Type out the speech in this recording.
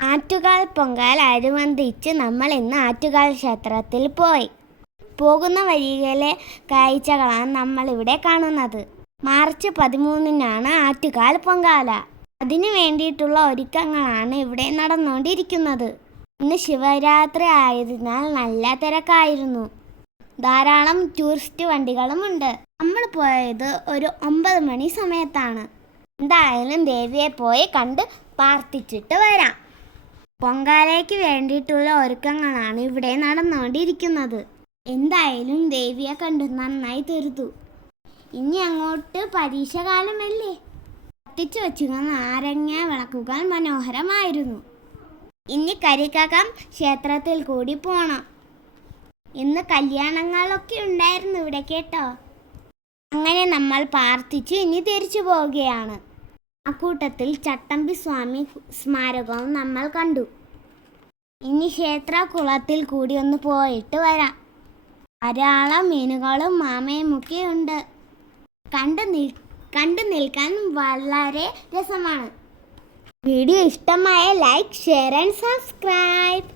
ആറ്റുകാൽ പൊങ്കാല അനുബന്ധിച്ച് നമ്മൾ ഇന്ന് ആറ്റുകാൽ ക്ഷേത്രത്തിൽ പോയി. പോകുന്ന വഴിയിലെ കാഴ്ചകളാണ് നമ്മളിവിടെ കാണുന്നത്. മാർച്ച് 13-നാണ് ആറ്റുകാൽ പൊങ്കാല. അതിനു വേണ്ടിയിട്ടുള്ള ഒരുക്കങ്ങളാണ് ഇവിടെ നടന്നുകൊണ്ടിരിക്കുന്നത്. ഇന്ന് ശിവരാത്രി ആയതിനാൽ നല്ല തിരക്കായിരുന്നു. ധാരാളം ടൂറിസ്റ്റ് വണ്ടികളുമുണ്ട്. നമ്മൾ പോയത് ഒരു 9 മണി സമയത്താണ്. എന്തായാലും ദേവിയെ പോയി കണ്ട് പ്രാർത്ഥിച്ചിട്ട് വരാം. പൊങ്കാലയ്ക്ക് വേണ്ടിയിട്ടുള്ള ഒരുക്കങ്ങളാണ് ഇവിടെ നടന്നുകൊണ്ടിരിക്കുന്നത്. എന്തായാലും ദേവിയെ കണ്ട് നന്നായി തൊഴുതു. ഇനി അങ്ങോട്ട് പരീക്ഷകാലമല്ലേ. കത്തിച്ചു വെച്ചിരുന്ന നാരങ്ങ വിളക്കുകൾ മനോഹരമായിരുന്നു. ഇനി കരിക്കകം ക്ഷേത്രത്തിൽ കൂടി പോണം. ഇന്ന് കല്യാണങ്ങളൊക്കെ ഉണ്ടായിരുന്നു ഇവിടെ കേട്ടോ. അങ്ങനെ നമ്മൾ പ്രാർത്ഥിച്ചു ഇനി തിരിച്ചു പോവുകയാണ്. അക്കൂട്ടത്തിൽ ചട്ടമ്പി സ്വാമി സ്മാരകവും നമ്മൾ കണ്ടു. ഇനി ക്ഷേത്ര കുളത്തിൽ കൂടി ഒന്ന് പോയിട്ട് വരാം. ധാരാളം മീനുകളും മാമയുമൊക്കെ ഉണ്ട്. കണ്ടു നിൽക്കാൻ വളരെ രസമാണ്. വീഡിയോ ഇഷ്ടമായ ലൈക്ക്, ഷെയർ ആൻഡ് സബ്സ്ക്രൈബ്.